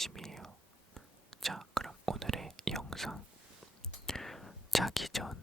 진심이에요. 자, 그럼 오늘의 영상 자기 전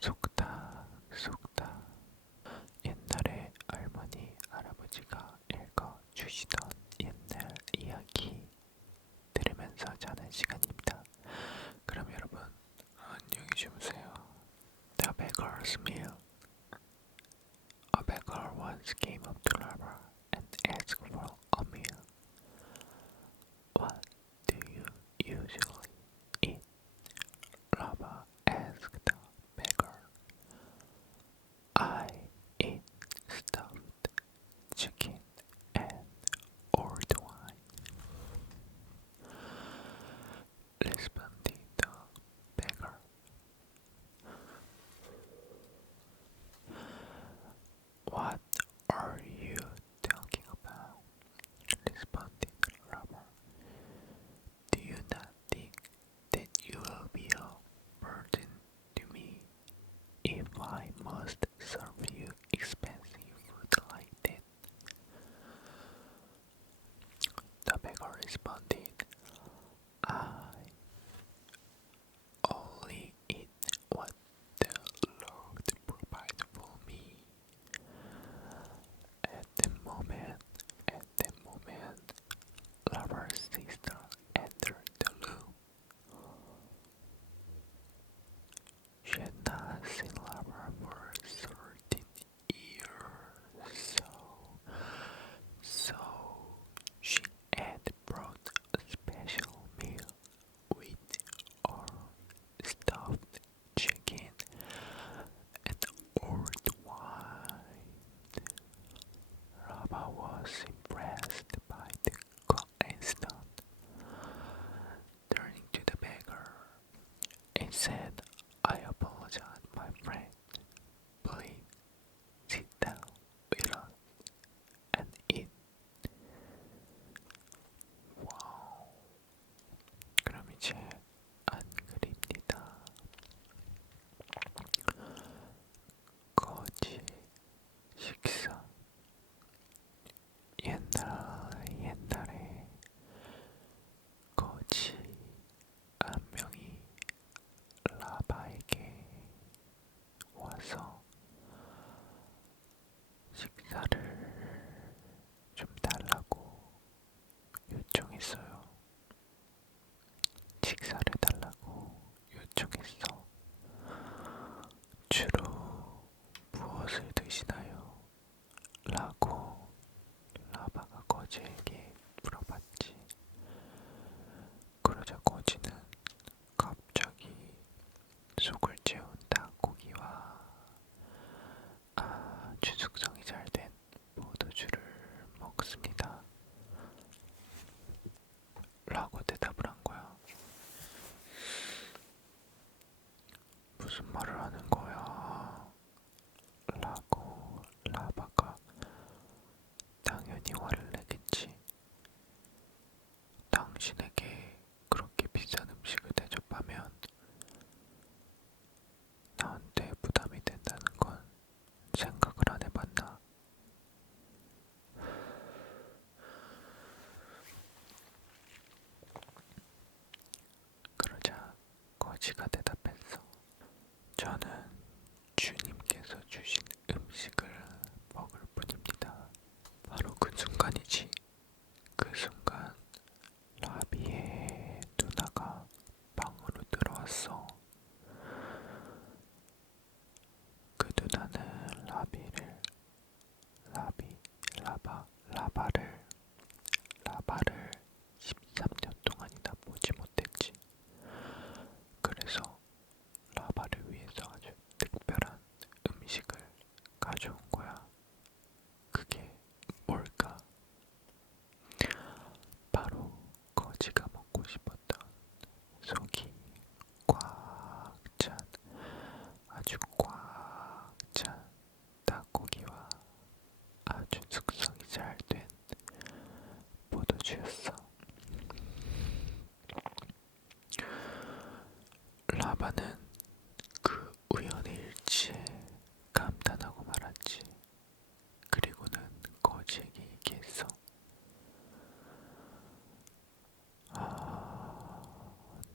속다 속다 옛날에 할머니 할아버지가 읽어 주시던 옛날 이야기 들으면서 자는 시간입니다. 그럼 여러분 안녕히 주무세요. The beggar's meal. A beggar once came up responding. Said, 드시나요? 라고 라바가 거지에게 물어봤지. 그러자 거지는 갑자기 속을 채운 닭고기와 아 주 숙성이 잘된 포도주를 먹습니다. 라고 대답을 한 거야. 무슨 말을 하는 거야? 라고 라바가 당연히 화를 내겠지. 당신에게 그렇게 비싼 음식을 대접하면 나한테 부담이 된다는 건 생각을 안 해봤나? 그러자 거지가 대답했어. 저는 주님께서 주신 음식을 먹을 뿐입니다. 바로 그 순간이지. 그 순간 라비의 누나가 방으로 들어왔어. 그 누나는 라비를 라비 라바 라바를 라바를 13년 동안이나 보지 못했지. 그래서 라바를 위해서 아주 특별한 음식을 가져온 거야. 그게 뭘까? 바로 거지가 먹고 싶었던 속이 꽉 찬 아주 꽉 찬 닭고기와 아주 숙성이 잘 된 포도주였어. 라바는 그 우연의 일치에 감탄하고 말았지. 그리고는 거지에게 얘기했어. 아,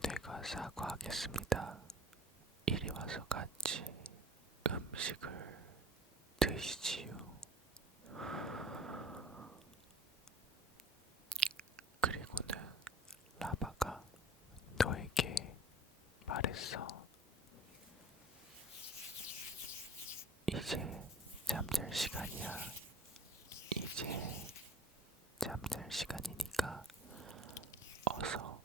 내가 사과하겠습니다. 이리 와서 같이 음식을 드시지요. 잠잘 시간이야. 이제 잠잘 시간이니까 어서